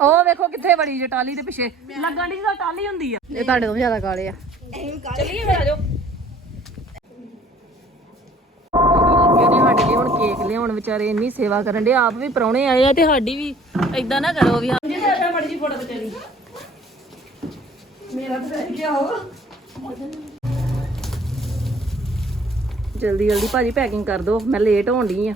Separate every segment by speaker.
Speaker 1: ਉਹ ਵੇਖੋ ਕਿੱਥੇ ਬੜੀ ਜੇ ਟਾਲੀ ਦੇ ਪਿੱਛੇ। ਲੱਗਣ ਦੀ ਤਾਂ ਟਾਲੀ ਹੁੰਦੀ ਆ।
Speaker 2: ਇਹ ਤੁਹਾਡੇ ਤੋਂ ਜ਼ਿਆਦਾ ਕਾਲੇ ਆ।
Speaker 1: ਚੱਲੀਏ ਫਿਰ ਆਜੋ ਲੱਗੇ ਨੇ ਸਾਡੇ ਲਈ ਹੁਣ ਕੇਕ ਲਿਆਉਣ ਵਿਚਾਰੇ ਇੰਨੀ ਸੇਵਾ ਕਰਨ ਦੇ ਆਪ ਵੀ ਪਰੌਣੇ ਆਏ ਆ ਤੇ ਸਾਡੀ ਵੀ ਏਦਾਂ ਨਾ ਕਰੋ ਵੀ ਹਾਂਜੀ ਸਾਡਾ ਬੜੀ ਜੀ ਫੋਟੋ ਤੇ ਮੇਰਾ ਤਾਂ ਕੀ ਹੋ ਜਲਦੀ ਜਲਦੀ ਭਾਜੀ ਪੈਕਿੰਗ ਕਰ ਦਿਓ ਮੈਂ ਲੇਟ ਹੋਣ ਡਈ ਆ।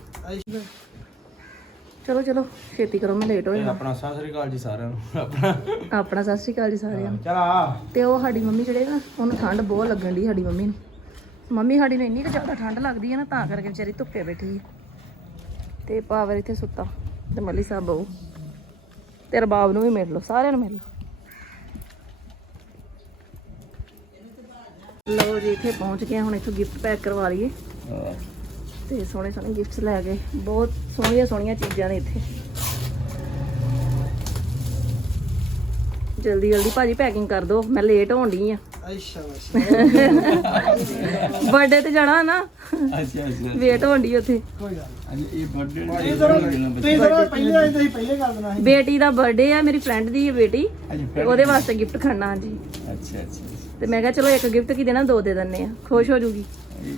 Speaker 1: ਚਲੋ ਚਲੋ ਛੇਤੀ ਕਰੋ ਮੈਂ ਲੇਟ ਹੋ ਜਾਣਾ
Speaker 3: ਆਪਣਾ ਸਤਿ ਸ੍ਰੀ ਅਕਾਲ ਜੀ ਸਾਰਿਆਂ ਨੂੰ ਆਪਣਾ।
Speaker 1: ਆਪਣਾ ਸਤਿ ਸ਼੍ਰੀ ਅਕਾਲ ਜੀ ਸਾਰਿਆਂ ਨੂੰ।
Speaker 3: ਚਲ ਆ।
Speaker 1: ਤੇ ਉਹ ਸਾਡੀ ਮੰਮੀ ਜਿਹੜੇ ਨਾ ਉਹਨੂੰ ਠੰਡ ਬਹੁਤ ਲੱਗਣ ਦੀ ਸਾਡੀ ਮੰਮੀ ਨੂੰ। ਮੰਮੀ ਸਾਡੀ ਨੂੰ ਇੰਨੀ ਕੁ ਜ਼ਿਆਦਾ ਠੰਡ ਲੱਗਦੀ ਹੈ ਨਾ ਤਾਂ ਕਰਕੇ ਵਿਚਾਰੀ ਧੁੱਪੇ ਬੈਠੀ ਹੈ ਤੇ ਪਾਵਰ ਇੱਥੇ ਸੁੱਤਾ ਤੇ ਮੱਲੀ ਸਾਹਿਬ ਬਹੂ ਤੇ ਰਬਾਬ ਨੂੰ ਵੀ ਮਿਲ ਲਓ ਸਾਰਿਆਂ ਨੂੰ ਮਿਲ ਲਓ। ਲਓ ਜੀ ਇੱਥੇ ਪਹੁੰਚ ਗਏ ਹੁਣ ਇੱਥੋਂ ਗਿਫਟ ਪੈਕ ਕਰਵਾ ਲਈਏ। ਤੇ ਸੋਹਣੇ ਸੋਹਣੇ ਗਿਫਟਸ ਲੈ ਗਏ। ਬਹੁਤ ਸੋਹਣੀਆਂ ਸੋਹਣੀਆਂ ਚੀਜ਼ਾਂ ਨੇ ਇੱਥੇ। ਜਲਦੀ ਜਲਦੀ ਭਾਜੀ ਪੈਕਿੰਗ ਕਰ ਦਿਓ ਮੈਂ ਲੇਟ ਹੋਣ ਡਈ ਆ
Speaker 3: ਅੱਛਾ
Speaker 1: ਬਰਥਡੇ ਤੇ ਜਾਣਾ ਨਾ?
Speaker 3: ਅੱਛਾ ਅੱਛਾ
Speaker 1: ਵੇਟ ਹੋਣ ਡਈ ਉੱਥੇ।
Speaker 3: ਅੱਜ ਇਹ ਬਰਥਡੇ
Speaker 4: ਤੁਸੀਂ ਥੋੜਾ ਪਹਿਲੇ ਆਏ ਤੁਸੀਂ ਪਹਿਲੇ ਕਰ ਦੇਣਾ ਸੀ
Speaker 1: ਬੇਟੀ ਦਾ ਬਰਥਡੇ ਆ ਮੇਰੀ ਫਰੈਂਡ ਦੀ ਹੈ ਬੇਟੀ। ਉਹਦੇ ਵਾਸਤੇ ਗਿਫਟ ਖੜਨਾ ਹਾਂਜੀ।
Speaker 3: ਅੱਛਾ ਅੱਛਾ।
Speaker 1: ਤੇ ਮੈਂ ਕਿਹਾ ਚਲੋ ਇੱਕ ਗਿਫਟ ਕੀ ਦੇਣਾ ਦੋ ਦੇ ਦਿੰਨੇ ਆ ਖੁਸ਼ ਹੋ ਜੂਗੀ।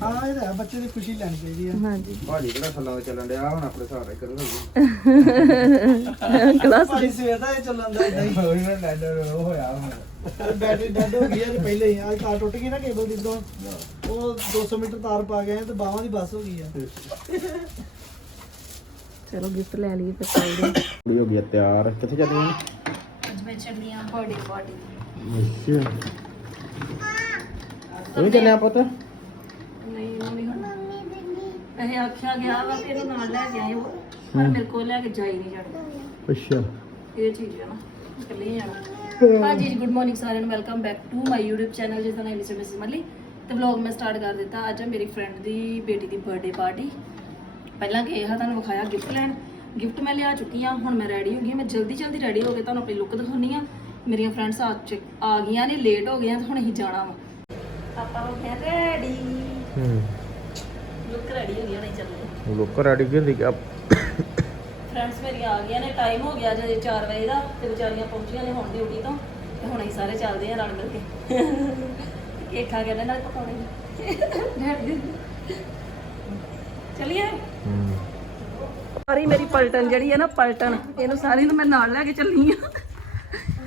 Speaker 4: ਹਾਂ ਇਹ ਤਾਂ ਹੈ, ਬੱਚੇ ਦੀ ਖੁਸ਼ੀ ਲੈਣੀ ਚਾਹੀਦੀ ਆ।
Speaker 1: ਹਾਂਜੀ।
Speaker 3: ਭਾਜੀ ਕਿਹੜਾ ਥੱਲਾਂ ਤੇ ਚੱਲਣ ਡਿਆ ਹੁਣ ਆਪਣੇ ਸਾਰੇ ਕਰੋ
Speaker 1: ਕਲਾਸ
Speaker 4: ਭਾਜੀ ਸਵੇਰ ਦਾ ਇਹ ਚੱਲਣ ਦਾ ਇਦਾਂ ਹੀ।
Speaker 3: ਹੋਈ ਨਾ ਲੈਂਡਰ ਉਹ ਹੋਇਆ ਹੁਣ।
Speaker 4: ਬੈਟਰੀ ਡੈਡ ਹੋ ਗਈ ਅੱਜ ਪਹਿਲੇ ਹੀ ਅੱਜ ਤਾਰ ਟੁੱਟ ਗਈ ਨਾ ਕੇਬਲ ਦੀ ਤੋਂ ਉਹ 200 ਮੀਟਰ ਤਾਰ ਪਾ ਗਏ ਤੇ ਬਾਹਾਂ ਦੀ ਬੱਸ ਹੋ ਗਈ ਆ।
Speaker 1: ਚਲੋ ਗਿਫਟ ਲੈ ਲਈਏ ਫਿਰ ਚੱਲਦੇ ਹਾਂ।
Speaker 3: ਕੁੜੀ ਹੋ ਗਈ ਤਿਆਰ। ਕਿੱਥੇ ਚੱਲੀ ਹੈ
Speaker 1: ਅੱਜ ਮੈਂ ਚੱਲੀ ਆ ਬਰਥਡੇ ਪਾਰਟੀ
Speaker 3: ਅੱਛਾ। ਤੂੰ ਵੀ ਚੱਲਿਆ ਪੁੱਤ?
Speaker 1: ਨਹੀਂ ਮੰਮੀ ਹੁਣ। ਇਹ ਆਖਿਆ ਗਿਆ ਵਾ ਤੇਰੇ ਨਾਲ ਲੈ ਕੇ ਆਇਓ ਪਰ ਮੇਰੇ ਕੋਲ ਲੈ ਕੇ ਜਾਈ ਨਹੀਂ ਜਾਂਦਾ
Speaker 3: ਅੱਛਾ।
Speaker 1: ਇਹ ਚੀਜ਼ ਹੈ ਨਾ ਇਕੱਲੇ ਜਾਣਾ। ਹਾਂਜੀ ਗੁੱਡ ਮਾਰਨਿੰਗ ਸਾਰਿਆਂ ਨੂੰ welcome back to my YouTube channel ਜਿਸ ਦਾ ਨਾਮ ਮਿਸਟਰ ਮਿਸਿਸ ਮੱਲੀ ਤੇ ਵਲੌਗ ਮੈਂ ਸਟਾਰਟ ਕਰ ਦਿੱਤਾ ਅੱਜ ਹੈ ਮੇਰੀ ਫਰੈਂਡ ਦੀ ਬੇਟੀ ਦੀ ਬਰਥਡੇ ਪਾਰਟੀ ਪਹਿਲਾਂ ਗਏ ਹਾਂ ਤੁਹਾਨੂੰ ਵਿਖਾਇਆ ਗਿਫਟ ਲੈਣ। ਗਿਫਟ ਮੈਂ ਲਿਆ ਚੁੱਕੀ ਹਾਂ ਹੁਣ ਮੈਂ ਰੈਡੀ ਹੋ ਗਈ ਹਾਂ। ਮੈਂ ਜਲਦੀ ਜਲਦੀ ਰੈਡੀ ਹੋ ਕੇ ਤੁਹਾਨੂੰ ਆਪਣੀ ਲੁੱਕ ਦਿਖਾਉਣੀ ਆ ਮੇਰੀਆਂ ਫਰੈਂਡਸ ਆ ਗਈਆਂ ਨੇ ਲੇਟ ਹੋ ਗਏ ਆ ਤੇ ਹੁਣ ਅਸੀਂ ਜਾਣਾ ਵਾ। ਆਪਾਂ ਹੋ ਗਏ ਰੈਡੀ
Speaker 3: ਹੂੰ।
Speaker 1: ਲੁੱਕ ਰੈਡੀ ਹੋ ਗਈ ਨਹੀਂ ਚੱਲਦੇ।
Speaker 3: ਲੋਕ ਰੈਡੀ ਕੀ ਹੁੰਦੀ ਕਿ
Speaker 1: ਫਰੈਂਡਸ ਮੇਰੀਆਂ ਆ ਗਈਆਂ ਨੇ ਟਾਈਮ ਹੋ ਗਿਆ ਜੇ 4 ਵਜੇ ਦਾ ਤੇ ਵਿਚਾਰੀਆਂ ਪਹੁੰਚੀਆਂ ਨੇ ਹੁਣ ਡਿਊਟੀ ਤੋਂ ਤੇ ਹੁਣ ਅਸੀਂ ਸਾਰੇ ਚੱਲਦੇ ਆ ਰਲ ਮਿਲ ਕੇ। ਕੇਕ ਖਾ ਕੇ ਇਹਨਾਂ ਨਾਲ ਪਕਾਉਣੇ ਚਲਿਏ।
Speaker 3: ਹੂੰ।
Speaker 1: ਸਾਰੀ ਮੇਰੀ ਪਲਟਨ ਜਿਹੜੀ ਹੈ ਨਾ ਪਲਟਨ ਇਹਨੂੰ ਸਾਰੀ ਨੂੰ ਮੈਂ ਨਾਲ ਲੈ ਕੇ ਚੱਲੀ ਆ।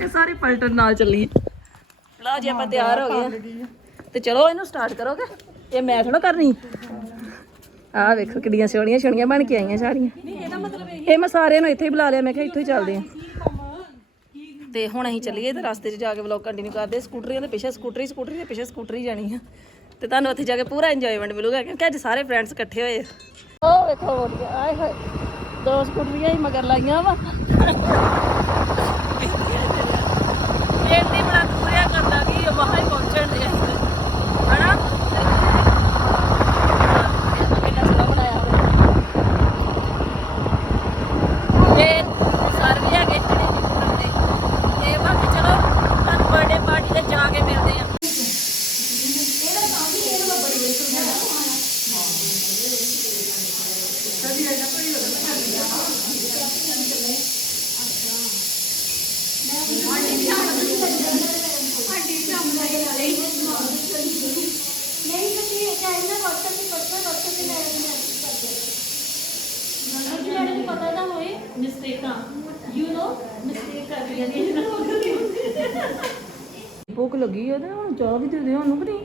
Speaker 1: ਇਹ ਸਾਰੀ ਪਲਟਨ ਨਾਲ ਚੱਲੀ ਆ। ਲਓ ਜੀ ਆਪਾਂ ਤਿਆਰ ਹੋ ਗਏ ਆ। ਤੇ ਚਲੋ ਇਹਨੂੰ ਸਟਾਰਟ ਕਰੋਗੇ? ਇਹ ਮੈਂ ਥੋੜਾ ਕਰਨੀ। ਆਹ ਵੇਖੋ ਕਿੱਡੀਆਂ ਸੋਹਣੀਆਂ ਸੋਹਣੀਆਂ ਬਣ ਕੇ ਆਈਆਂ ਸਾਰੀਆਂ। ਇਹਦਾ ਮਤਲਬ ਇਹ ਮੈਂ ਸਾਰਿਆਂ ਨੂੰ ਇੱਥੇ ਹੀ ਬੁਲਾ ਲਿਆ, ਮੈਂ ਕਿਹਾ ਇੱਥੋਂ ਹੀ ਚੱਲਦੇ ਆ ਤੇ ਹੁਣ ਅਸੀਂ ਚੱਲੀਏ ਤੇ ਰਸਤੇ 'ਚ ਜਾ ਕੇ ਵਲੌਗ ਕੰਟੀਨਿਊ ਕਰਦੇ ਸਕੂਟਰੀਆਂ ਦੇ ਪਿੱਛੇ ਸਕੂਟਰੀ ਸਕੂਟਰੀ ਦੇ ਪਿੱਛੇ ਸਕੂਟਰੀ ਜਾਣੀ ਆ। ਤੇ ਤੁਹਾਨੂੰ ਉੱਥੇ ਜਾ ਕੇ ਪੂਰਾ ਇੰਜੋਇਮੈਂਟ ਮਿਲੂਗਾ, ਕਿਉਂਕਿ ਅੱਜ ਸਾਰੇ ਫਰੈਂਡਸ ਇਕੱਠੇ ਹੋਏ ਆ। ਉਹ ਵੇਖੋ, ਆਏ ਹੋਏ। ਦੋ ਸਕੂਟਰੀਆਂ ਹੀ ਮਗਰ ਲਾਈਆਂ ਵਾ ਬੇਟੀ ਬੜਾ ਪੂਰਿਆ ਕਰਦਾ ਵੀ ਮਹਾ ਹੀ ਪਹੁੰਚਣ ਦੇ ਹਨਾ ਕਿੰਨਾ ਸੋਹਣਾ ਬਣਾਇਆ ਹੋਇਆ। ਇਹ ਸਰ ਵੀ ਹੈਗੇ ਜਿਹੜੇ ਜੀ ਪੂਰਨ ਦੇ ਤੇ ਬਾਕੀ ਚਲੋ ਤੁਹਾਨੂੰ ਬਰਥਡੇ ਪਾਰਟੀ ਤੇ ਜਾ ਕੇ ਮਿਲਦੇ ਆ ਮਿਸਟੇਕਾਂ ਯੂ نو ਮਿਸਟੇਕ ਕਰ ਰਹੀ ਹੈ ਭੁੱਖ ਲੱਗੀ ਹੈ ਤੇ ਹੁਣ ਚਾਹ ਵੀ ਦੇ ਦੇ ਉਹਨੂੰ ਕਿ ਨਹੀਂ?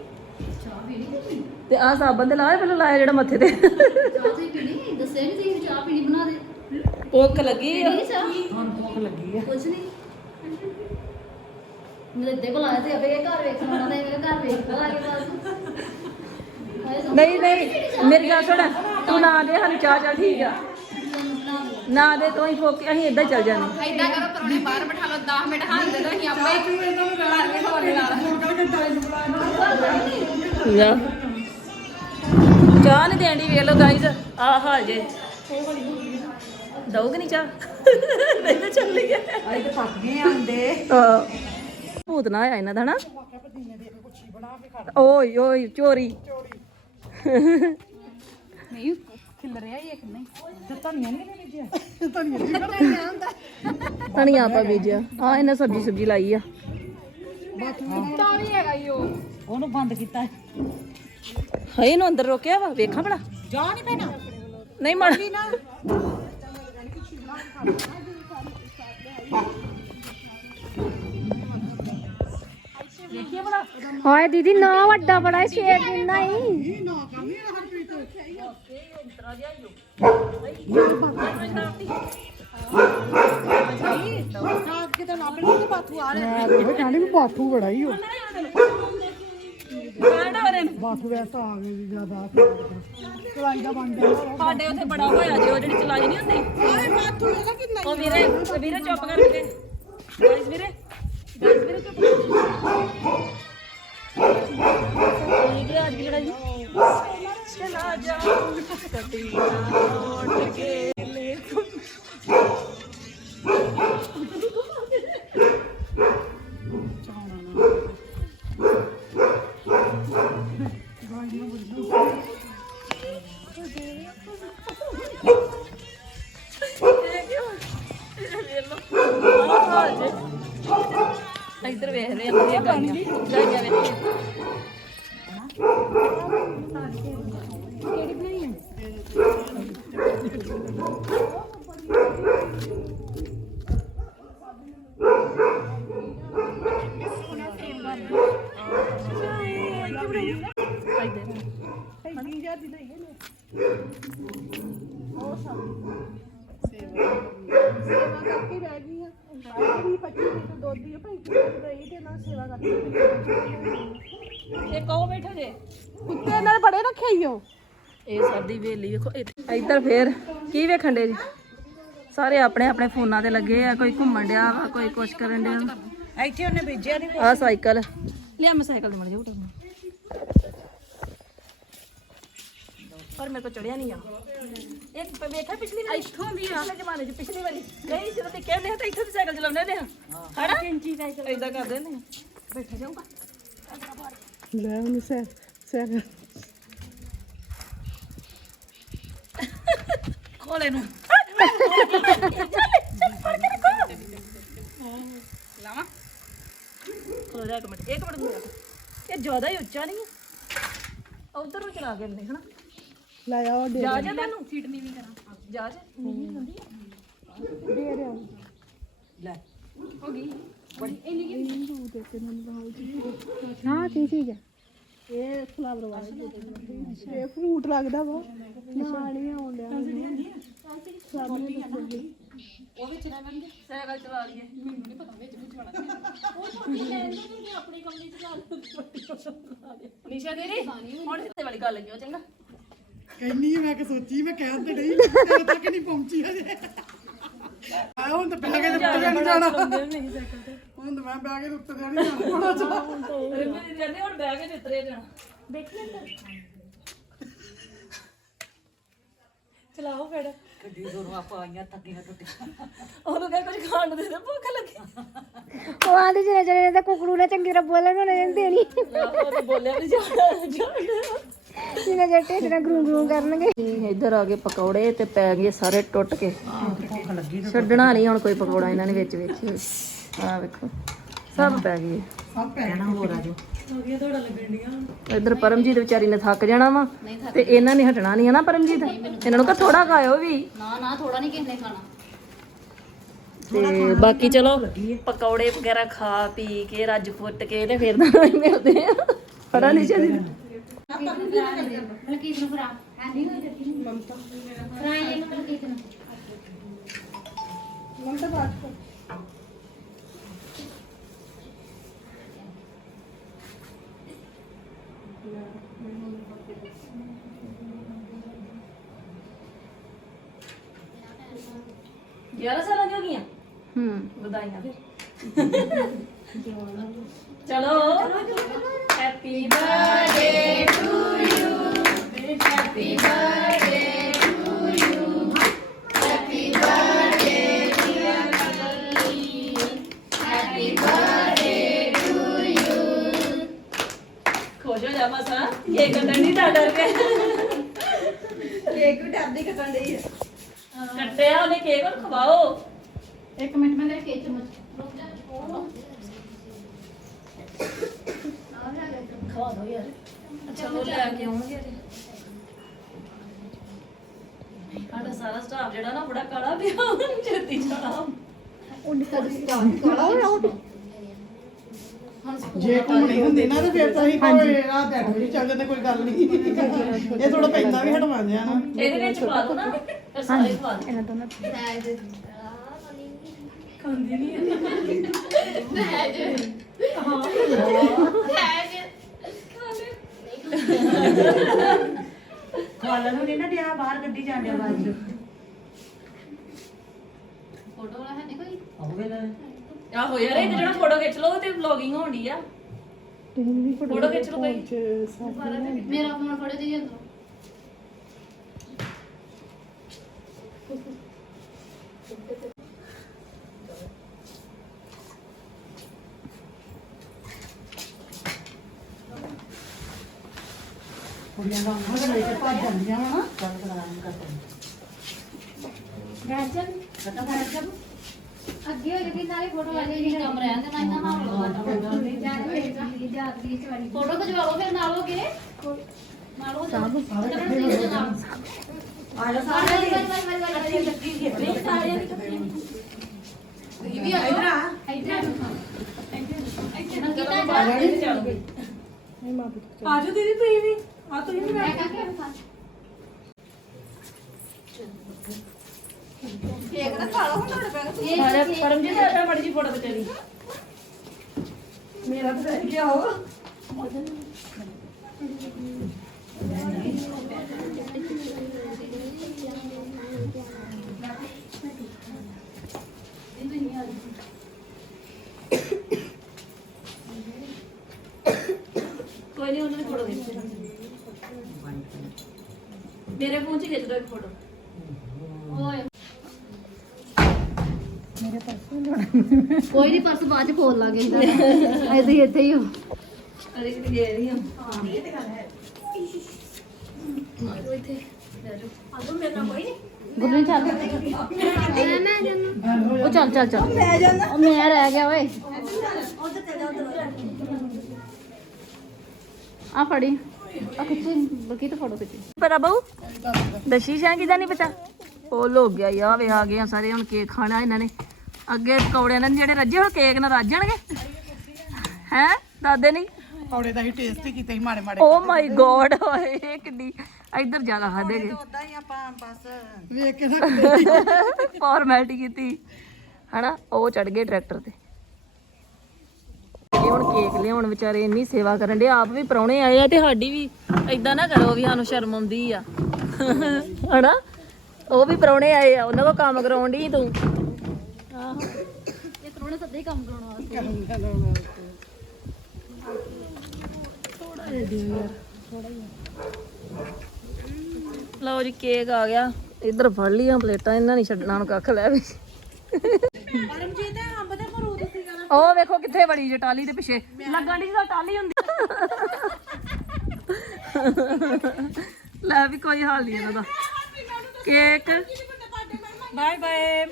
Speaker 1: ਚਾਹ ਵੀ ਤੇ ਆ ਸਾਬਣ ਤੇ ਲਾਇਆ ਪਹਿਲਾਂ ਲਾਇਆ ਜਿਹੜਾ ਮੱਥੇ ਤੇ। ਭੁੱਖ ਲੱਗੀ ਆ। ਹੁਣ ਭੁੱਖ ਲੱਗੀ ਆ।
Speaker 2: ਕੁਝ ਨਹੀਂ। ਮੇਰੇ ਦੇ ਕੋਲ ਆਇਆ ਤੇ ਆਪੇ ਘਰ ਵੇਖਣ ਤੇ ਮੇਰੇ ਘਰ ਵੇਖ ਲਾ ਕੇ ਬਸ।
Speaker 1: ਨਹੀਂ ਨਹੀਂ ਮੇਰੀ ਗੱਲ ਸੁਣ। ਤੂੰ ਨਾ ਦੇ ਸਾਨੂੰ ਚਾਹ ਠੀਕ ਆ। ਨਾ ਦੇ ਤੂੰ ਹੀ ਫੋਕ ਅਸੀਂ ਹੀ ਚੱਲ ਜਾਣਾ
Speaker 5: ਏਦਾਂ ਕਰੋ ਪਰੋਣੇ ਬਾਹਰ ਬਿਠਾ ਲਓ 10 ਮਿੰਟ ਹਾਲ ਦੇ ਦੋ ਅਸੀਂ ਆਪੇ ਘਰ ਦੇ ਹਵਾਲੇ ਲਾ
Speaker 1: ਚਾਹ ਨਹੀਂ ਦੇਣੀ ਵੇਖ ਲਓ ਗਾਈਜ਼ ਆ ਹਾਲ ਜੇ। ਦਊਗੇ ਨਹੀਂ ਚਾਹ? ਨਹੀਂ ਤਾਂ ਚੱਲ ਲਈ ਆਈ ਤਾਂ ਥੱਕ ਗਏ ਆਂਦੇ ਭੂਤ ਨਾ ਆਇਆ ਇਹਨਾਂ ਦਾ ਨਾ। ਓਏ ਓਏ ਚੋਰੀ।
Speaker 5: ਨਹੀਂ। ਖਿਲ ਰਿਹਾ ਹੀ ਇੱਕ ਨਹੀਂ?
Speaker 1: ਧਨੀਆ ਆਪਾਂ ਬੀਜਿਆ। ਆ ਇਹਨਾਂ ਸਬਜੀ ਸੁਬਜੀ ਲਾਈ ਆ।
Speaker 5: ਤਾਂ ਵੀ ਹੈਗਾ ਹੀ ਉਹ।
Speaker 6: ਉਹਨੂੰ ਬੰਦ ਕੀਤਾ।
Speaker 1: ਹਾਏ ਇਹਨੂੰ ਅੰਦਰ ਰੋਕਿਆ ਵਾ? ਵੇਖਾਂ ਬੜਾ
Speaker 6: ਜਾ ਨਹੀਂ ਪੈਣਾ।
Speaker 1: ਨਹੀਂ ਮੜ।
Speaker 2: ਹਾਏ ਦੀਦੀ ਨਾ ਵੱਡਾ ਬੜਾ ਸ਼ੇਰ ਕਿੰਨਾ ਹੀ।
Speaker 4: ਕਹਿੰਦੀ ਵੀ ਬਾਥੂ ਬੜਾ ਹੀ ਹੋ ਬਾਥੂ ਵੈਸਾ ਆ ਗਈ ਜ਼ਿਆਦਾ ਚਲਾਈ ਦਾ ਬਣ ਗਿਆ
Speaker 1: ਸਾਡੇ ਉੱਥੇ ਬੜਾ ਹੋਇਆ ਜੀ ਉਹ ਜਿਹੜੀ ਚਲਾਈ ਨਹੀਂ ਹੁੰਦੀ ਉਹ ਵੀਰੇ ਉਹ ਵੀਰੇ ਚੁੱਪ ਕਰ ਗਾਇਸ ਵੀਰੇ ਗਾਇਸ ਵੀਰੇ ਚੁੱਪ ਕਰ ਠੀਕ ਹੈ, ਅੱਜ ਦੀ ਲੜਾਈ ਚਲਾ ਜਾ। ਕਦੀ ਨਾ ਲੌਟ ਕੇ ਲੈ ਇੱਧਰ ਵੇਖ ਰਹੇ ਹਾਂ ਇਹ ਗਾਈਆਂ ਗਾਈਆਂ ਵੇਖ ਇਹ ਕਹੋ ਬੈਠੋ ਜੇ।
Speaker 6: ਕੁੱਤੇ ਇਹਨਾਂ ਨੇ ਬੜੇ ਰੱਖੇ ਹੀ ਹੋ
Speaker 1: ਇਹ ਸਾਡੀ ਵੇਲੀ ਵੇਖੋ ਇੱਥੇ- ਇੱਧਰ ਫੇਰ ਕੀ ਵੇਖਣ ਦੇ ਜੀ? ਸਾਰੇ ਆਪਣੇ ਆਪਣੇ ਫੋਨਾਂ ਤੇ ਲੱਗੇ ਆ ਕੋਈ ਘੁੰਮਣ ਡਿਆ ਵਾ ਕੋਈ ਕੁਛ ਕਰਨ ਡਿਆ
Speaker 6: ਇੱਥੇ ਉਹਨੇ ਬੀਜਿਆ ਨਹੀਂ
Speaker 1: ਆ ਸਾਈਕਲ। ਲਿਆ ਮੈਂ ਸਾਈਕਲ ਮੜ ਜਾ ਪਰ ਮੇਰੇ ਕੋ ਚੜਿਆ ਨਹੀਂ ਆ। ਇੱਕ ਪ- ਵੇਖਿਆ ਪਿਛਲੀ ਵਾਰੀ? ਇੱਥੋਂ ਵੀ ਆ। ਪਿਛਲੇ ਜ਼ਮਾਨੇ ਚ ਪਿਛਲੀ ਵਾਰੀ। ਨਹੀਂ ਜਦੋਂ ਤੇ ਕਹਿੰਦੇ ਆ ਤਾਂ ਇੱਥੋਂ ਦੀ ਸਾਈਕਲ ਚਲਾਉਂਦੇ ਨੇ ਹਣਾ ਕਿੰਚੀ ਸਾਈਕਲ ਇਦਾਂ ਕਰਦੇ ਨੇ ਬੈਠਾ ਜਾਊਗਾ।
Speaker 4: ਲੈ ਉਹਨੂੰ ਸੈ ਸੈ
Speaker 1: ਖੋਲੇ ਨੂੰ
Speaker 5: ਲਾਵਾਂ।
Speaker 1: ਖੋਲ ਜਾ ਇੱਕ ਮਿੰਟ ਇੱਕ ਮਿੰਟ। ਰੁਕ। ਇਹ ਜ਼ਿਆਦਾ ਹੀ ਉੱਚਾ ਨਹੀਂ ਹੈ। ਉਧਰ ਨੂੰ ਚਲਾ ਕੇ ਨੇ ਹਨਾ?
Speaker 4: ਲਾਇਆ ਉਹ ਦੇ
Speaker 1: ਜਾ ਜਾ ਤੈਨੂੰ ਸੀਟ ਨਹੀਂ ਵੀ ਕਰਾਂ। ਜਾ ਜਾ। ਨਹੀਂ ਹੁੰਦੀ
Speaker 2: ਹਾਂ ਕੀ ਚੀਜ਼ ਹੈ।
Speaker 4: ਇਹ ਫਲਾਵਰ ਵਾਲਾ ਇਹ ਫਰੂਟ ਲੱਗਦਾ ਵਾ। ਨਾਲ ਹੀ ਆਉਂਦਿਆ
Speaker 1: ਸਾਈਕਲ ਚਲਾ ਲਈਏ। ਨਿਸ਼ਾ ਦੇਰੀ ਹੁਣ ਸਿੱਧੇ ਵਾਲੀ ਗੱਲ ਲੱਗੀ ਚੰਗਾ।
Speaker 4: ਕਹਿੰਨੀ ਮੈਂ ਕਿ ਸੋਚੀ ਮੈਂ ਕਹਿਣ ਤੇ ਡਈ ਤੇਰੇ ਤੱਕ ਨਹੀਂ ਪਹੁੰਚੀ ਹਜੇ ਆ ਹੁਣ ਤਾਂ ਬਹਿ ਕੇ ਤੇ ਉੱਤੇ ਨਹੀਂ ਜਾਣਾ ਹੁਣ ਤਾਂ ਮੈਂ ਬਹਿ ਕੇ ਤੇ ਉੱਤੇ ਜਾਣੀ ਜਾਣਾ
Speaker 1: ਰਿਮੀ ਜਾਂਦੇ ਹੁਣ ਬਹਿ ਕੇ ਜਿੱਤਰੇ ਜਾਣਾ। ਚਲਾਓ ਫੇਰ।
Speaker 6: ਗੱਡੀ ਦੂਰੋਂ ਆਪਾਂ ਆਈਆਂ ਥੱਕੀਆਂ ਟੁੱਟੀਆਂ।
Speaker 1: ਉਹਨੂੰ ਕਹਿ ਕੁਝ ਖਾਣ ਨੂੰ ਦੇ ਦੇ ਭੁੱਖ ਲੱਗੀ।
Speaker 2: ਉਹ ਆਂਦੇ ਜਿਹੜੇ ਜਿਹੜੇ ਤੇ ਕੁਕੜੂ ਨੇ ਚੰਗੀ ਤਰ੍ਹਾਂ ਬੋਲਣ ਉਹਨੇ ਨਹੀਂ ਦੇਣੀ।
Speaker 1: ਉਹ ਤਾਂ ਬੋਲਿਆ ਨਹੀਂ ਜਾਣਾ।
Speaker 2: ਜਿੰਨਾ ਜੇ ਢਿੱਡ ਨਾਲ ਗਰੂ ਗਰੂ ਕਰਨਗੇ।
Speaker 1: ਇੱਧਰ ਆ ਗਏ ਪਕੌੜੇ ਤੇ ਪੈ ਗਏ ਸਾਰੇ ਟੁੱਟ ਕੇ। ਛੱਡਣਾ ਨਹੀਂ ਹੁਣ ਕੋਈ ਪਕੌੜਾ ਇਹਨਾਂ ਨੇ ਵਿੱਚ ਵਿੱਚ ਆ ਵੇਖੋ ਸਭ ਪੈ ਗਏ।
Speaker 6: ਕਹਿਣਾ ਹੋਰ ਆ ਜੋ
Speaker 1: ਇੱਧਰ ਪਰਮਜੀਤ ਵਿਚਾਰੀ ਨੇ ਥੱਕ ਜਾਣਾ ਵਾ ਤੇ ਇਹਨਾਂ ਨੇ ਹਟਣਾ ਨਹੀਂ ਹੈ ਨਾ ਪਰਮਜੀਤ। ਇਹਨਾਂ ਨੂੰ ਕਹ ਥੋੜਾ ਖਾਇਓ ਵੀ।
Speaker 2: ਨਾ ਨਾ ਥੋੜਾ ਨਹੀਂ ਕਿਸੇ ਨੇ ਖਾਣਾ।
Speaker 1: ਤੇ ਬਾਕੀ ਚਲੋ ਪਕੌੜੇ ਵਗੈਰਾ ਖਾ ਪੀ ਕੇ ਰੱਜ ਫੁੱਟ ਕੇ ਤੇ ਫਿਰ ਨਾ ਮਿਲਦੇ ਆ। ਫੜਾ ਨਹੀਂ ਚਾਹੀਦੀ
Speaker 2: ਮਲਕੀਤ ਨੂੰ ਫਰਾ ਐਂਡੀ ਹੋਈ ਜੱਟੀ ਨੂੰ ਮਮਤਾ ਫਰਾਈ ਇਹਨੂੰ ਮਲਕੀਤ ਨੂੰ
Speaker 1: ਇਹ ਕੱਟਣ ਨਹੀਂ ਤਾਂ ਡਰ ਕੇ।
Speaker 6: ਕੇਕ ਵੀ ਡਰਦੀ ਕੱਟਣ ਡਈ ਹੈ
Speaker 1: ਕੱਟਿਆ ਉਹਨੇ ਕੇਕ ਨੂੰ ਖਵਾਓ।
Speaker 2: ਇੱਕ ਮਿੰਟ ਮੈਂ ਲੈ ਕੇ ਚਮਚ। ਰੁਕ ਜਾ
Speaker 1: ਖਵਾ ਦੋ ਯਾਰ। ਅੱਛਾ ਉਹ ਲੈ ਕੇ ਆਉਣਗੇ। ਸਾਡਾ ਸਾਰਾ ਸਟਾਫ ਜਿਹੜਾ ਨਾ ਬੜਾ ਕਾਲਾ ਪਿਆ ਉਹਨੂੰ ਛੇਤੀ ਜਾਣਾ।
Speaker 4: ਜੇ ਘੁੰਮਣੀ ਹੁੰਦੀ ਨਾ ਤੇ ਫਿਰ ਤਾਂ ਅਸੀਂ ਕੋਈ ਰਾਤ ਅੱਠ ਵਜੇ ਚੱਲ ਜਾਂਦੇ ਕੋਈ ਗੱਲ ਨਹੀਂ। ਇਹ ਥੋੜਾ ਪੈਂਦਾ ਵੀ ਹਟਵਾ ਜਿਆ ਨਾ।
Speaker 1: ਇਹਦੇ ਵਿੱਚ ਪਾ ਦੋ ਨਾ ਫਿਰ ਸਾਰੇ ਖਵਾ ਦੋ। ਇਹਨਾਂ ਦੋਨਾਂ
Speaker 6: ਖਵਾਲਣ ਨੂੰ ਨਹੀਂ ਨਾ ਦਿਆ ਬਾਹਰ ਗੱਡੀ ਜਾਂਦੇ ਬਾਅਦ
Speaker 2: ਫੋਟੋ ਵਾਲਾ ਹੈ ਨਹੀਂ ਕੋਈ?
Speaker 6: ਆਵੇ ਨਾ
Speaker 1: ਆਹੋ ਯਾਰ ਇਹ ਜਿਹੜਾ ਫੋਟੋ ਖਿੱਚ ਲਓ ਤੇ ਵਲੌਗਿੰਗ ਹੋਣੀ ਆ। ਫੋਟੋ ਖਿੱਚ ਲਓ ਕੋਈ।
Speaker 2: ਮੇਰਾ ਫੋਨ ਫੜੋ ਜੀ ਅੰਦਰ
Speaker 4: ਕੁੜੀਆਂ ਦਾ ਅੰਦਰ ਲੈ ਕੇ ਭੱਜ ਜਾਂਦੀਆਂ ਵਾ ਨਾ
Speaker 6: ਕੰਮ ਕਰਾਉਣ ਕਰਦੇ
Speaker 2: ਬੈਠ ਜਾ
Speaker 6: ਕਟਾ ਬੈਠ ਜਾ
Speaker 2: ਅੱਗੇ ਹੋ ਜਾਗੀ ਨਾਲੇ ਫੋਟੋ ਆ ਜਾਏਗੀ ਕੰਮ ਰਹਿਣ ਦੇ ਨਾ ਇੰਨਾ ਹਾਲ ਫੋਟੋ ਖਿਚਵਾ ਲਓ ਫਿਰ ਨਾਲ ਹੋ ਕੇ ਨਾਲ ਹੋ ਜਾ ਨਾਲ
Speaker 6: ਆ ਜਾ
Speaker 2: ਸਾਰੇ
Speaker 6: ਸਾਰੇ ਲੱਗੀ ਖੇਤਰੀ ਸਾਰਿਆਂ ਦੀ
Speaker 2: ਇਹ ਵੀ ਆ
Speaker 6: ਇਧਰ ਆ
Speaker 2: ਇੱਧਰ ਆ ਨੰਗੀਤਾ
Speaker 1: ਆ
Speaker 2: ਜਾ
Speaker 1: ਜਾਣੀ ਤੇ ਜਾਓਗੇ
Speaker 6: ਆਜੋ ਦੀਦੀ, ਤੁਸੀਂ ਵੀ। ਆ ਤੁਸੀਂ ਵੀ
Speaker 2: ਮੈਂ ਕਹਾਂ ਕਿ
Speaker 6: ਕੇਕ ਨਾ ਖਾ ਲਓ ਹੁਣ ਤੁਹਾਡੇ ਪੈਰ
Speaker 2: ਇਹ
Speaker 1: ਸਾਰੇ ਪਰਮਜੀਤ ਸਾਡਾ ਮੜੀ ਜੀ ਫੋਟੋ ਬਚਾਰੀ
Speaker 6: ਮੇਰਾ ਤਾਂ ਰਹਿ ਗਿਆ ਹੋ
Speaker 1: ਕੋਈ ਨਹੀਂ ਉਹਨਾਂ ਦੀ ਫੋਟੋ ਖਿੱਚ ਮੇਰੇ ਫੋਨ 'ਚ ਖਿੱਚ ਦੋ ਇੱਕ ਫੋਟੋ
Speaker 2: ਓਏ। ਕੋਈ ਨਹੀਂ ਪਰਸ ਬਾਅਦ ਚ ਖੋਲ ਲਾਂਗੇ ਇਹਦਾ। ਐਸੇ ਹੀ ਇੱਥੇ ਹੀ ਹੋ
Speaker 1: ਅਰੇ ਕਿਤੇ ਗਏ ਨਹੀਂ ਹਾਂ
Speaker 2: ਗੁੱਲੀ ਚੱਲ। ਉਹ ਚੱਲ ਚੱਲ ਚੱਲ। ਉਹ ਮੈਂ ਰਹਿ ਗਿਆ ਓਏ। ਆ ਫੜੀ। ਬਲਕੀ ਤਾਂ ਫੋਟੋ ਖਿੱਚੀ।
Speaker 1: ਪਰ ਬਾਊ ਦਸ਼ੀ ਜਾਂ ਕਿਦਾ ਨਹੀਂ ਪਤਾ। ਉਹ ਲੋਕ ਗਿਆ ਯਾ ਵੇ ਆ ਗਏ ਆ ਸਾਰੇ ਹੁਣ ਕੇਕ ਖਾਣਾ ਇਹਨਾਂ ਨੇ। ਅੱਗੇ ਪਕੌੜਿਆਂ ਨਾਲ ਜਿਹੜੇ ਰੱਜੇ ਹੋਏ ਕੇਕ ਨਾਲ ਰੱਜਣਗੇ ਹੈ? ਦਾਦੇ ਨਹੀਂ?
Speaker 4: ਔੜੇ ਦਾ ਹੀ ਟੇਸਟ ਹੀ ਕੀਤੇ ਸੀ ਮਾੜੇ ਮਾੜੇ
Speaker 1: ਓ ਮਾਈ ਗੋਡ ਓਏ ਇਹ ਕਿੱਡੀ ਇੱਧਰ ਜ਼ਿਆਦਾ ਖਾਦੇ ਗਏ।
Speaker 6: ਉਦਾਂ ਹੀ ਆਪਾਂ ਬਸ
Speaker 4: ਵੇਖ ਕੇ ਨਾ
Speaker 1: ਫਾਰਮੈਲਿਟੀ ਕੀਤੀ। ਹਨਾ ਉਹ ਚੜ ਗਏ ਟਰੈਕਟਰ ਤੇ। ਇਹ ਹੁਣ ਕੇਕ ਲਿਆਉਣ ਵਿਚਾਰੇ ਇੰਨੀ ਸੇਵਾ ਕਰਨ ਦੇ ਆਪ ਵੀ ਪਰੌਣੇ ਆਏ ਆ ਤੇ ਸਾਡੀ ਵੀ ਐਦਾਂ ਨਾ ਕਰੋ ਵੀ ਸਾਨੂੰ ਸ਼ਰਮ ਆਉਂਦੀ ਆ। ਹਨਾ? ਉਹ ਵੀ ਪਰੌਣੇ ਆਏ ਆ ਉਹਨਾਂ ਕੋ ਕੰਮ ਕਰਾਉਣ ਦੀ ਤੂੰ। ਆਹੋ।
Speaker 2: ਇਹ ਕਰੋਨੇ ਸੱਦੇ ਹੀ ਕੰਮ ਕਰਾਉਣ ਵਾਸਤੇ।
Speaker 1: ਲਓ ਜੀ ਕੇਕ ਆ ਗਿਆ। ਇੱਧਰ ਫੜ ਲੀਆਂ ਪਲੇਟਾਂ ਇਹਨਾਂ ਨਹੀਂ ਛੱਡਣਾ ਨੂੰ ਕੱਖ ਲੈ ਵੀ।
Speaker 6: ਪਰਮਜੀਤ
Speaker 1: ਉਹ ਵੇਖੋ ਕਿੱਥੇ ਵੜੀ ਜੇ ਟਾਲੀ ਦੇ ਪਿੱਛੇ। ਲੱਗਣ ਦੀ ਜਦੋਂ ਟਾਲੀ ਹੁੰਦੀ। ਲੈ ਵੀ ਕੋਈ ਹਾਲ ਨਹੀਂ ਇਹਨਾਂ ਦਾ। ਕੇਕ।
Speaker 6: ਬਾਏ ਬਾਏ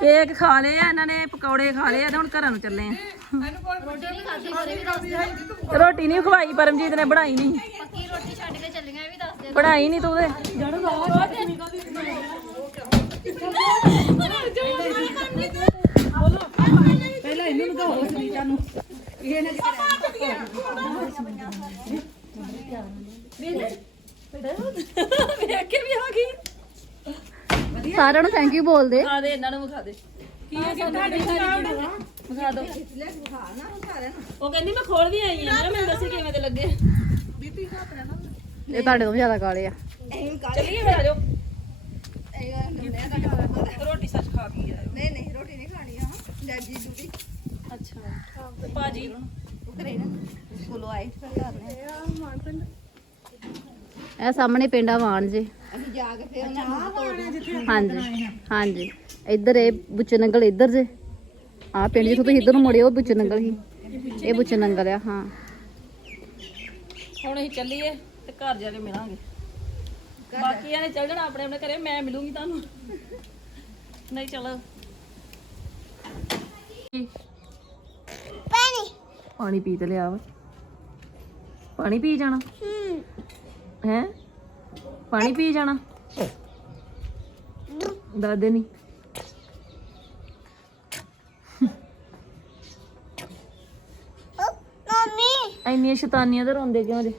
Speaker 1: ਕੇਕ ਖਾ ਲਏ ਆ ਇਹਨਾਂ ਨੇ ਪਕੌੜੇ ਖਾ ਲਏ ਆ ਤੇ ਹੁਣ ਘਰਾਂ ਨੂੰ ਚੱਲੇ ਆ।
Speaker 2: ਰੋਟੀ ਨਹੀਂ ਖਾਦੀ ਘਰੇ ਵੀ ਦੱਸ ਦੇ
Speaker 1: ਰੋਟੀ ਨਹੀਂ ਖਵਾਈ ਪਰਮਜੀਤ ਨੇ ਬਣਾਈ ਨਹੀਂ
Speaker 2: ਪੱਕੀ ਰੋਟੀ ਛੱਡ ਕੇ ਚੱਲੀਆਂ ਇਹ ਵੀ ਦੱਸ ਦੇ
Speaker 1: ਬਣਾਈ ਨਹੀਂ ਤੂੰ ਤੇ
Speaker 6: ਪਹਿਲਾਂ ਇਹਨੂੰ ਲਗਾਓ ਸੁਨੀਤਾ ਨੂੰ ਇਹ ਨਾ
Speaker 1: ਵੇਖ ਕੇ ਵੀ ਆ ਗਈ।
Speaker 2: ਸਾਰਿਆਂ ਨੂੰ ਥੈਂਕ ਯੂ ਬੋਲਦੇ।
Speaker 1: ਖਾ ਦੇ ਇਹਨਾਂ ਨੂੰ ਵਿਖਾ ਦੇ। ਕੀ ਹੈ ਤੁਹਾਡੇ ਵਿਖਾ ਦੋ। ਉਹ ਕਹਿੰਦੀ ਮੈਂ ਖੋਲ ਵੀ ਆਈ ਆ ਮੈਂ ਕਿਹਾ ਮੈਨੂੰ ਦੱਸੀ ਕਿਵੇਂ ਦੇ ਲੱਗੇ
Speaker 2: ਇਹ ਤੁਹਾਡੇ ਤੋਂ ਵੀ ਜ਼ਿਆਦਾ ਕਾਲੇ ਆ।
Speaker 1: ਚੱਲੀਏ ਫਿਰ ਆ ਜਾਓ ਰੋਟੀ ਸੱਚ ਖਾ ਗਈ ਆ
Speaker 6: ਨਹੀਂ ਨਹੀਂ ਰੋਟੀ ਨਹੀਂ ਖਾਣੀ ਆ ਡੈਡੀ ਡੂਟੀ
Speaker 1: ਅੱਛਾ ਤੇ ਭਾਜੀ
Speaker 6: ਨਾ। ਸਕੂਲੋਂ ਆਏ
Speaker 2: ਇਹ ਸਾਹਮਣੇ ਪਿੰਡ ਆ ਵਾਣ ਜੀ।
Speaker 6: ਅਸੀਂ ਜਾ ਕੇ ਫਿਰ ਉਹਨਾਂ
Speaker 2: ਹਾਂਜੀ। ਹਾਂਜੀ ਇੱਧਰ ਇਹ ਬੁੱਚੇ ਨੰਗਲ ਇੱਧਰ ਜੇ। ਆ ਪਿੰਡ ਜਿੱਥੋਂ ਤੁਸੀਂ ਇੱਧਰ ਨੂੰ ਮੁੜੇ ਉਹ ਬੁੱਚੇ ਨੰਗਲ ਹੀ। ਇਹ ਬੁੱਚੇ ਨੰਗਲ ਆ ਹਾਂ।
Speaker 1: ਹੁਣ ਅਸੀਂ ਚੱਲੀਏ ਤੇ ਘਰ ਜਾ ਕੇ ਮਿਲਾਂਗੇ। ਬਾਕੀਆਂ ਨੇ ਚੱਲ ਜਾਣਾ ਆਪਣੇ ਆਪਣੇ ਘਰੇ ਮੈਂ ਮਿਲੂੰਗੀ ਤੁਹਾਨੂੰ। ਨਹੀਂ ਚਲੋ। ਪਾਣੀ। ਪਾਣੀ ਪੀ ਤੇ ਲਿਆ ਵਾ। ਪਾਣੀ ਪੀ ਜਾਣਾ। ਹੈ। ਪਾਣੀ ਪੀ ਜਾਣਾ। ਦਾਦੇ ਨਹੀਂ ਇੰਨੀਆਂ ਸ਼ੈਤਾਨੀਆਂ ਤੇ ਰੋਂਦੇ ਕਿਉਂ ਜੇ?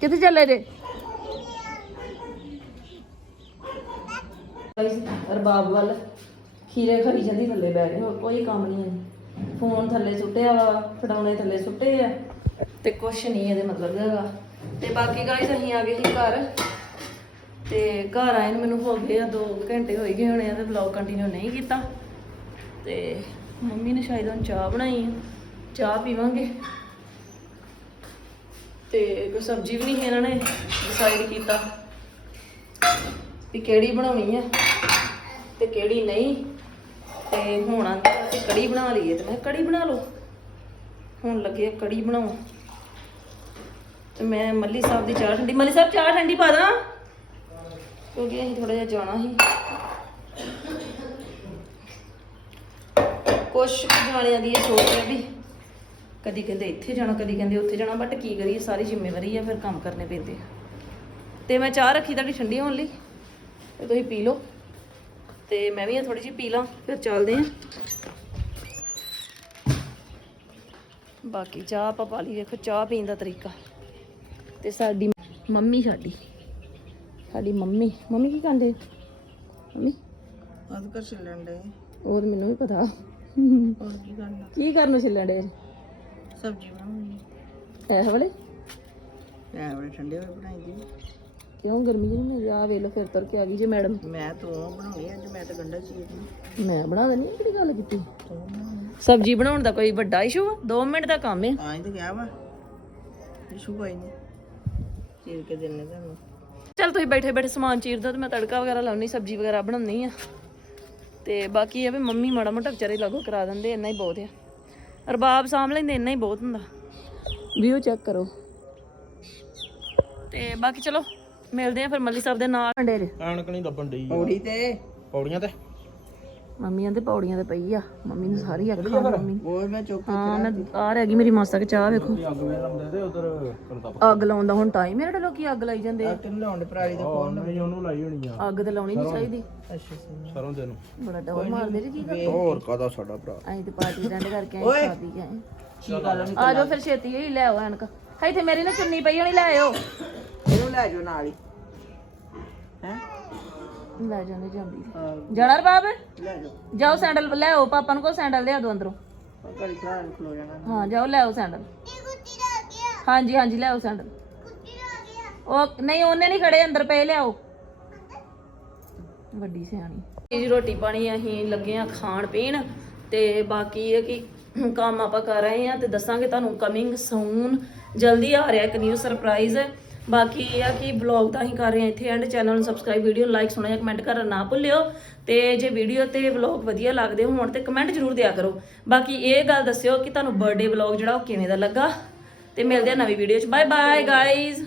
Speaker 1: ਕਿੱਥੇ ਚੱਲੇ ਜੇ? ਅਰਬਾਬ ਵੱਲ। ਖੀਰੇ ਖਰੀ ਜਾਂਦੀ ਥੱਲੇ ਬੈ ਕੇ, ਹੋਰ ਕੋਈ ਕੰਮ ਨਹੀਂ ਹੈ। ਫੋਨ ਥੱਲੇ ਸੁੱਟਿਆ ਵਾ ਖਡਾਉਣੇ ਥੱਲੇ ਸੁੱਟੇ ਆ। ਤੇ ਕੁਛ ਨਹੀਂ ਇਹਦੇ ਮਤਲਬ ਹੈਗਾ। ਤੇ ਬਾਕੀ ਗਾਇਸ ਅਸੀਂ ਆ ਗਏ ਸੀ ਘਰ। ਤੇ ਘਰ ਆਏ ਨੂੰ ਮੈਨੂੰ ਹੋ ਗਏ ਆ 2 ਘੰਟੇ ਹੋਈ ਗਏ ਹੋਣੇ ਆ ਤੇ ਵਲੌਗ ਕੰਟੀਨਿਊ ਨਹੀਂ ਕੀਤਾ। ਤੇ ਮੰਮੀ ਨੇ ਸ਼ਾਇਦ ਹੁਣ ਚਾਹ ਬਣਾਈ ਚਾਹ ਪੀਵਾਂਗੇ। ਤੇ ਕੋਈ ਸਬਜ਼ੀ ਵੀ ਨਹੀਂ ਇਹਨਾਂ ਨੇ ਡਿਸਾਈਡ ਕੀਤਾ ਵੀ ਕਿਹੜੀ ਬਣਾਉਣੀ ਆ ਤੇ ਕਿਹੜੀ ਨਹੀਂ। ਤੇ ਹੁਣ ਆਂਦਾ ਆ ਕੜੀ ਬਣਾ ਲਈਏ ਤੇ ਮੈਂ ਕਿਹਾ ਕੜੀ ਬਣਾ ਲਓ। ਹੁਣ ਲੱਗੇ ਆ ਕੜੀ ਬਣਾਉਣ। ਤੇ ਮੈਂ ਮੱਲੀ ਸਾਹਿਬ ਦੀ ਚਾਹ ਠੰਡੀ ਮੱਲੀ ਸਾਹਿਬ ਚਾਹ ਠੰਡੀ ਪਾ ਦਾਂ? ਕਿਉਂਕਿ ਅਸੀਂ ਥੋੜਾ ਜਿਹਾ ਜਾਣਾ ਸੀ। ਕੁਛ ਕੁ ਜਾਣਿਆਂ ਦੀ ਇਹ ਸੋਚ ਹੈ ਵੀ ਕਦੀ ਕਹਿੰਦੇ ਇੱਥੇ ਜਾਣਾ, ਕਦੀ ਕਹਿੰਦੇ ਉੱਥੇ ਜਾਣਾ ਬਟ ਕੀ ਕਰੀਏ, ਸਾਰੀ ਜ਼ਿੰਮੇਵਾਰੀ ਆ ਫਿਰ ਕੰਮ ਕਰਨੇ ਪੈਂਦੇ ਤੇ ਮੈਂ ਚਾਹ ਰੱਖੀ ਤੁਹਾਡੀ ਠੰਡੀ ਹੋਣ ਲਈ। ਤੇ ਤੁਸੀਂ ਪੀ ਲਓ। ਤੇ ਮੈਂ ਵੀ ਥੋੜੀ ਜਿਹੀ ਪੀ ਲਾਂ ਫਿਰ ਚੱਲਦੇ ਆਂ ਬਾਕੀ ਚਾਹ ਆਪਾਂ ਪਾ ਲਈ ਵੇਖੋ ਚਾਹ ਪੀਣ ਦਾ ਤਰੀਕਾ। ਤੇ ਸਾਡੀ ਮੰਮੀ ਸਾਡੀ ਸਾਡੀ ਮੰਮੀ। ਮੰਮੀ ਕੀ ਕਰਦੇ? ਮੰਮੀ?
Speaker 4: ਅੱਜ ਕੱਲ ਚੱਲਣ ਦੇ
Speaker 1: ਉਹ ਤਾਂ ਮੈਨੂੰ ਵੀ ਪਤਾ।
Speaker 4: ਹੋਰ ਕੀ ਕਰਨਾ?
Speaker 1: ਕੀ ਕਰਨ ਛਿੱਲਣ ਦੇ
Speaker 4: ਸਬਜ਼ੀ ਬਣਾਉਣੀ।
Speaker 1: ਇਹ ਵਾਲੇ?
Speaker 4: ਬੜੇ ਠੰਡੇ ਹੋਏ ਬਣਾਈ ਦੀ।
Speaker 1: ਕਿਉਂ ਗਰਮੀ ਜਿਹੀ ਨਹੀਂ ਆ ਵੇਖ ਲਓ ਫਿਰ ਤੁਰ ਕੇ ਆ ਗਈ ਜੇ ਮੈਡਮ।
Speaker 4: ਮੈਂ ਤੂੰ ਬਣਾਉਣੀ ਅੱਜ ਮੈਂ ਤਾਂ ਗੰਡਾ ਚੀਰਨੀ
Speaker 1: ਮੈਂ ਬਣਾ ਦੇਣੀ ਕਿਹੜੀ ਗੱਲ ਕੀਤੀ? ਸਬਜ਼ੀ ਬਣਾਉਣ ਦਾ ਕੋਈ ਵੱਡਾ ਇਸ਼ੂ ਆ? 2 ਮਿੰਟ ਦਾ ਕੰਮ ਹੈ
Speaker 4: ਆਈ ਤਾਂ ਗਿਆ ਵਾ। ਇਸ਼ੂ ਕੋਈ ਨਹੀਂ ਚੀਰ ਕੇ ਦਿੰਨੇ ਤੁਹਾਨੂੰ।
Speaker 1: ਚਲ ਤੁਸੀਂ ਬੈਠੇ ਬੈਠੇ ਸਮਾਨ ਚੀਰ ਦੋ ਤੇ ਮੈਂ ਤੜਕਾ ਵਗੈਰਾ ਲਾਉਣੀ ਸਬਜ਼ੀ ਵਗੈਰਾ ਬਣਾਉਣੀ ਆ। ਤੇ ਬਾਕੀ ਇਹ ਵੀ ਮੰਮੀ ਮਾੜਾ ਮੋਟਾ ਵਿਚਾਰੇ ਲਾਗੋ ਕਰਾ ਦਿੰਦੇ ਇੰਨਾ ਹੀ ਬਹੁਤ ਆ। ਰਬਾਬ ਸਾਂਭ ਲੈਂਦੇ ਇੰਨਾ ਹੀ ਬਹੁਤ ਹੁੰਦਾ। ਵੀਓ ਚੈੱਕ ਕਰੋ। ਤੇ ਬਾਕੀ ਚਲੋ ਮਿਲਦੇ ਆ ਫਿਰ ਮੱਲੀ ਸਾਹਿਬ ਦੇ ਨਾਲ। ਦੇ
Speaker 3: ਐਨਕ ਨਹੀਂ ਲੱਭਣ ਡਈ
Speaker 4: ਪੌੜੀ ਤੇ।
Speaker 3: ਪੌੜੀਆਂ ਤੇ?
Speaker 1: ਮੰਮੀਆਂ ਦੇ ਪੌੜੀਆਂ ਤੇ ਪਈ ਆ। ਮੰਮੀ ਨੂੰ ਸਾਰੀ ਅੱਖਾਂ ਮੰਮੀ
Speaker 4: ਉਹ ਮੈਂ ਚੁੱਕ
Speaker 1: ਹਾਂ ਮੈਂ ਆ ਰਹਿ ਗਈ ਮੇਰੀ ਮਾਸਾ ਕੇ ਚਾਹ ਵੇਖੋ।
Speaker 3: ਅੱਗ ਵੇ ਲਾਉਂਦੇ ਤੇ ਉਧਰ ਪ੍ਰਤਾਪ
Speaker 1: ਅੱਗ ਲਾਉਂਦਾ ਹੁਣ ਟਾਈਮ ਹੈ ਲੋਕੀ ਅੱਗ ਲਾਈ ਜਾਂਦੇ ਆ।
Speaker 4: ਤੈਨੂੰ ਲਾਉਣ ਦੇ ਪਰਾਲੀ ਦਾ
Speaker 3: ਉਹ ਨਹੀਂ ਉਹਨੂੰ ਲਾਈ ਹੋਣੀ ਆ।
Speaker 1: ਅੱਗ ਤੇ ਲਾਉਣੀ ਨਹੀਂ ਚਾਹੀਦੀ।
Speaker 4: ਅੱਛਾ ਅੱਛਾ।
Speaker 3: ਸਰੋਂ ਦੇ ਨੂੰ।
Speaker 1: ਬੜਾ ਡਰ ਮਾਰਦੇ ਜੀ ਕੀ ਕਰਦੇ?
Speaker 3: ਹੋਰ ਕਾਦਾ ਸਾਡਾ ਭਰਾ?
Speaker 1: ਅਸੀਂ ਤੇ ਪਾਰਟੀ ਅਟੈਂਡ ਕਰਕੇ ਆਏ ਕੇ ਆਏ ਆ ਜਾਓ ਫਿਰ ਛੇਤੀ ਹੀ ਲੈ ਆਓ ਐਨਕ। ਇੱਥੇ ਮੇਰੀ ਨਾ ਚੁੰਨੀ ਪਈ ਹੋਣੀ ਲੈ ਆਓ
Speaker 4: ਇਹਨੂੰ ਲੈ ਜਾਓ ਨਾਲ ਹੀ। ਹੈ?
Speaker 1: ਲੈ ਜਾਂਦੇ ਜਾਂਦੀ। ਜਾਣਾ ਰਬਾਬ
Speaker 4: ਲੈ ਜਾਓ।
Speaker 1: ਜਾਓ ਸੈਂਡਲ ਲੈ ਆਓ ਪਾਪਾ ਨੂੰ ਕੋ ਸੈਂਡਲ ਲਿਆ ਦੋ ਅੰਦਰੋਂ।
Speaker 4: ਘੜੀ ਖੜਾ ਖਲੋ ਜਾਣਾ।
Speaker 1: ਹਾਂ ਜਾਓ ਲੈ ਆਓ ਸੈਂਡਲ। ਹਾਂਜੀ ਹਾਂਜੀ ਲੈ ਆਓ ਸੈਂਡਲ। ਉਹ ਨਹੀਂ ਉਹਨੇ ਨਹੀਂ ਖੜੇ ਅੰਦਰ ਪਏ ਲਿਆਓ ਵੱਡੀ ਸਿਆਣੀ। ਜੀ ਰੋਟੀ ਪਾਣੀ ਅਸੀਂ ਲੱਗੇ ਆ ਖਾਣ ਪੀਣ ਤੇ ਬਾਕੀ ਇਹ ਕਿ ਕੰਮ ਆਪਾਂ ਕਰ ਰਹੇ ਆ ਤੇ ਦੱਸਾਂਗੇ ਤੁਹਾਨੂੰ ਕਮਿੰਗ ਸੂਨ ਜਲਦੀ ਆ ਰਿਹਾ ਇੱਕ ਨਿਊ ਸਰਪ੍ਰਾਈਜ਼ ਬਾਕੀ ਇਹ ਆ ਕਿ ਬਲੌਗ ਤਾਂ ਅਸੀਂ ਕਰ ਰਹੇ ਆ ਇੱਥੇ ਐਂਡ ਚੈਨਲ ਨੂੰ ਸਬਸਕ੍ਰਾਈਬ ਵੀਡੀਓ ਲਾਈਕ ਸੁਣਿਆ ਕਮੈਂਟ ਕਰਨਾ ਨਾ ਭੁੱਲਿਓ। ਤੇ ਜੇ ਵੀਡੀਓ ਤੇ ਵਲੌਗ ਵਧੀਆ ਲੱਗਦੇ ਹੋਣ ਤੇ ਕਮੈਂਟ ਜ਼ਰੂਰ ਦਿਆ ਕਰੋ। ਬਾਕੀ ਇਹ ਗੱਲ ਦੱਸਿਓ ਕਿ ਤੁਹਾਨੂੰ ਬਰਥਡੇ ਵਲੌਗ ਜਿਹੜਾ ਉਹ ਕਿਵੇਂ ਦਾ ਲੱਗਾ। ਤੇ ਮਿਲਦੇ ਆ ਨਵੀਂ ਵੀਡੀਓ 'ਚ। Bye bye guys